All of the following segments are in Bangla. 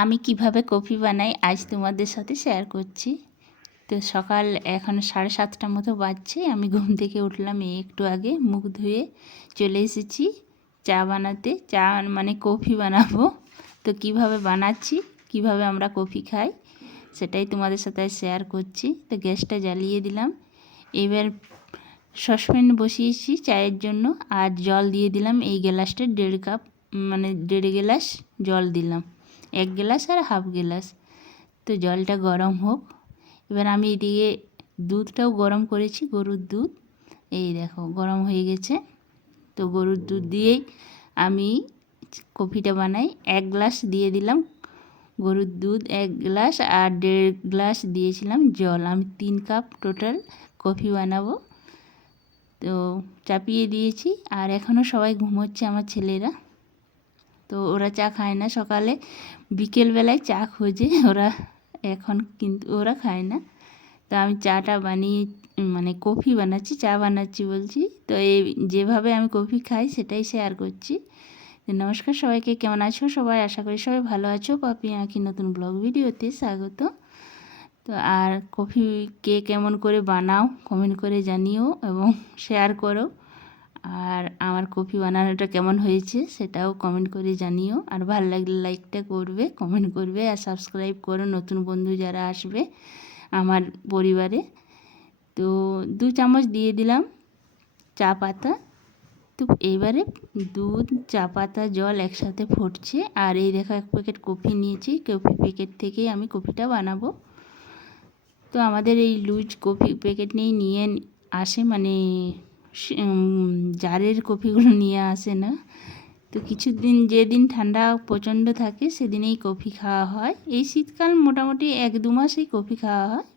আমি কিভাবে কফি বানাই আজ তোমাদের সাথে শেয়ার করছি। তো সকাল এখন 7:30টার মতো বাজছে। আমি ঘুম থেকে উঠলাম এই একটু আগে, মুখ ধুয়ে চলে এসেছি চা বানাতে। চা মানে কফি বানাবো। তো কিভাবে বানাচ্ছি, কিভাবে আমরা কফি খাই সেটাই তোমাদের সাথে শেয়ার করছি। তো গ্যাসটা জ্বালিয়ে দিলাম, এবার সসপ্যান বসিয়েছি চায়ের জন্য, আর জল দিয়ে দিলাম এই গ্লাসটা 1.5 কাপ, মানে 1.5 গ্লাস জল দিলাম, 1 গ্লাস আর হাফ গ্লাস। তো জলটা গরম হোক। এবার আমি এদিকে দুধটাও গরম করেছি, গরুর দুধ। এই দেখো গরম হয়ে গেছে। তো গরুর দুধ দিয়েই আমি কফিটা বানাই। 1 গ্লাস দিয়ে দিলাম গরুর দুধ, 1 গ্লাস, আর 1.5 গ্লাস দিয়েছিলাম জল। আমি 3 কাপ টোটাল কফি বানাবো। তো চাপিয়ে দিয়েছি, আর এখনও সবাই ঘুমোচ্ছে আমার ছেলেরা। তো ওরা চা খায় না, সকালে বিকেলবেলায় চা খোঁজে ওরা, এখন কিন্তু ওরা খায় না। তো আমি চাটা বানিয়ে মানে কফি বানাচ্ছি, চা বানাচ্ছি বলছি। তো এই যেভাবে আমি কফি খাই সেটাই শেয়ার করছি। নমস্কার সবাইকে, কেমন আছো সবাই? আশা করি সবাই ভালো আছো। পাপি আঁকি নতুন ব্লগ ভিডিওতে স্বাগত। তো আর কফি কে কেমন করে বানাও কমেন্ট করে জানিও এবং শেয়ার করো। আর আমার কফি বানানোটা কেমন হয়েছে সেটাও কমেন্ট করে জানিও। আর ভালো লাগলে লাইকটা করবে, কমেন্ট করবে, আর সাবস্ক্রাইব করো নতুন বন্ধু যারা আসবে আমার পরিবারে। তো 2 চামচ দিয়ে দিলাম চা পাতা। তো এবারে দুধ, চা পাতা, জল একসাথে ফুটছে। আর এই দেখো 1 প্যাকেট কফি নিয়েছি, কফি প্যাকেট থেকেই আমি কফিটা বানাবো। তো আমাদের এই লুজ কফি প্যাকেট নিয়ে আসে, মানে জারের কফিগুলো নিয়ে আসে না। তো কিছুদিন যেদিন ঠান্ডা প্রচণ্ড থাকে সেদিনেই কফি খাওয়া হয়। এই শীতকাল মোটামুটি 1-2 মাসেই কফি খাওয়া হয়,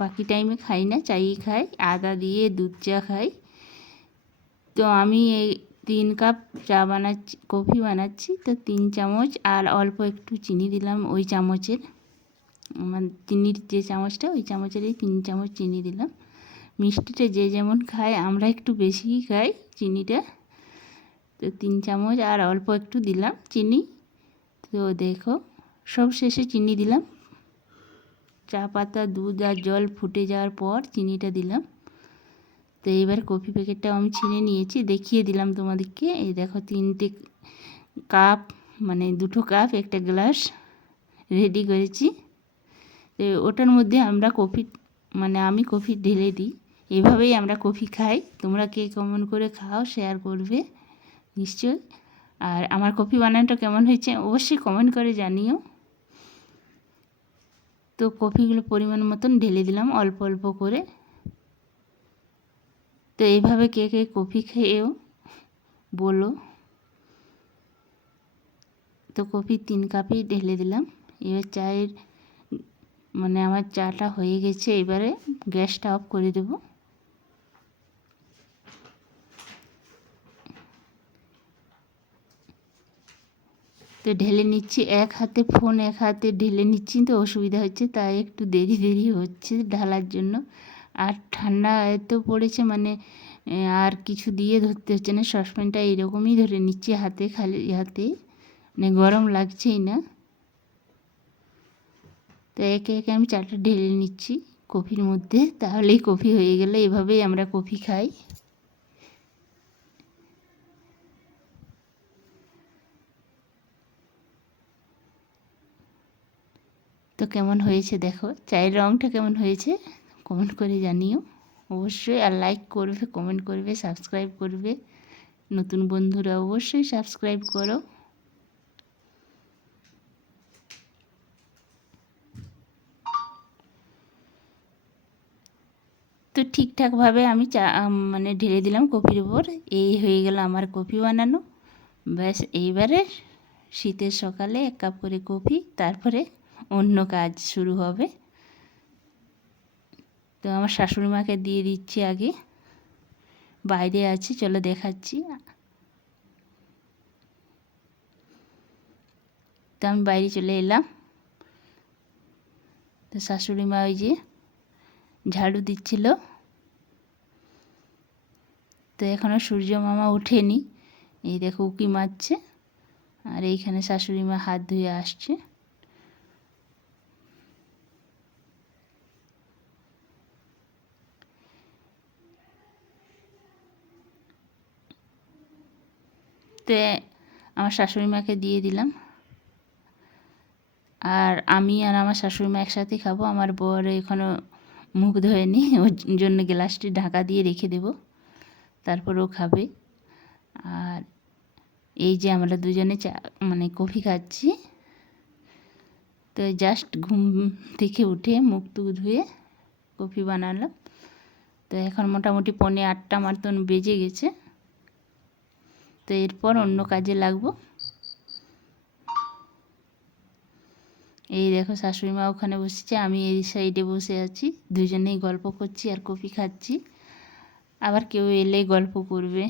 বাকি টাইমে খাই না, চাই খাই, আদা দিয়ে দুধ চা খাই। তো আমি এই 3 কাপ চা বানাচ্ছি, কফি বানাচ্ছি। তো 3 চামচ আর অল্প একটু চিনি দিলাম ওই চামচের, মানে চিনির যে চামচটা ওই চামচেরই 3 চামচ চিনি দিলাম। মিষ্টিটা যে যেমন খায়, আমরা একটু বেশিই খাই চিনিটা। তো 3 চামচ আর অল্প একটু দিলাম চিনি। তো দেখো সব শেষে চিনি দিলাম। চা পাতা, দুধ আর জল ফুটে যাওয়ার পর চিনিটা দিলাম। তো এবার কফি প্যাকেটটাও আমি ছিঁড়ে নিয়েছি, দেখিয়ে দিলাম তোমাদেরকে। এই দেখো 3টে কাপ, মানে 2টো কাপ 1টা গ্লাস রেডি করেছি। তো ওটার মধ্যে আমরা কফি, মানে আমি কফি ঢেলে দিই। এভাবেই আমরা কফি খাই। তোমরা কে কেমন করে খাও শেয়ার করবে নিশ্চয়। আর আমার কফি বানানোটা কেমন হয়েছে অবশ্যই কমেন্ট করে জানিও। তো কফিগুলো পরিমাণ মতন ঢেলে দিলাম অল্প অল্প করে। তো এইভাবে কে কে কফি খেয়েও বলো। তো কফি 3 কাপই ঢেলে দিলাম। এবার চায়ের, মানে আমার চাটা হয়ে গেছে, এবারে গ্যাসটা অফ করে দেব। তো ঢেলে নিচ্ছি, এক হাতে ফোন এক হাতে ঢেলে নিচ্ছি, তো অসুবিধা হচ্ছে, তাই একটু দেরি দেরি হচ্ছে ঢালার জন্য। আর ঠান্ডা এত পড়েছে, মানে আর কিছু দিয়ে ধরতে হচ্ছে না, সসপ্যানটা এইরকমই ধরে নিচ্ছি হাতে, খালি হাতে, মানে গরম লাগছেই না। তো একে একে আমি চাটা ঢেলে নিচ্ছি কফির মধ্যে, তাহলেই কফি হয়ে গেলে। এভাবেই আমরা কফি খাই। তো কেমন হয়েছে দেখো, চায়ের রঙটা কেমন হয়েছে কমেন্ট করে জানিও অবশ্যই। আর লাইক করবে, কমেন্ট করবে, সাবস্ক্রাইব করবে। নতুন বন্ধুরা অবশ্যই সাবস্ক্রাইব করো। তো ঠিকঠাকভাবে আমি চা মানে ঢেলে দিলাম কফির উপর। এই হয়ে গেল আমার কফি বানানো। ব্যাস এইবারে শীতের সকালে 1 কাপ করে কফি, তারপরে অন্য কাজ শুরু হবে। তো আমার শাশুড়ি মাকে দিয়ে দিচ্ছি আগে, বাইরে আছি, চলো দেখাচ্ছি। তো আমি বাইরে চলে এলাম। তো শাশুড়ি মা ওই যে ঝাড়ু দিচ্ছিল। তো এখনও সূর্য মামা ওঠেনি, এই দেখো উঁকি মারছে। আর এইখানে শাশুড়ি মা হাত ধুয়ে আসছে। তো আমার শাশুড়ি মাকে দিয়ে দিলাম। আর আমি আর আমার শাশুড়ি মা একসাথে খাবো। আমার বর এখনও মুখ ধোয়নি, ওর জন্য গ্লাসটি ঢাকা দিয়ে রেখে দেব, তারপর ও খাবে। আর এই যে আমরা দুজনে মানে কফি খাচ্ছি। তো জাস্ট ঘুম থেকে উঠে মুখ টুক ধুয়ে কফি বানালাম। তো এখন মোটামুটি 7:45 মতন বেজে গেছে। তো এরপর অন্য কাজে লাগবো। এই দেখো শাশুড়ি মা ওখানে বসেছে, আমি এই সাইডে বসে আছি, দুজনেই গল্প করছি আর কফি খাচ্ছি। আবার কেউ এলে গল্প করবে।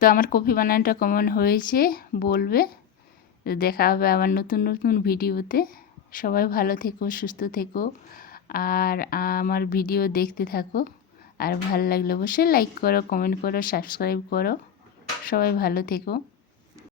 তো আমার কফি বানানোটা কেমন হয়েছে বলবে। দেখা হবে আবার নতুন নতুন ভিডিওতে। সবাই ভালো থেকো, সুস্থ থেকো, আর আমার ভিডিও দেখতে থাকো। আর ভালো লাগলে অবশ্যই লাইক করো, কমেন্ট করো, সাবস্ক্রাইব করো। সবাই ভালো থেকো।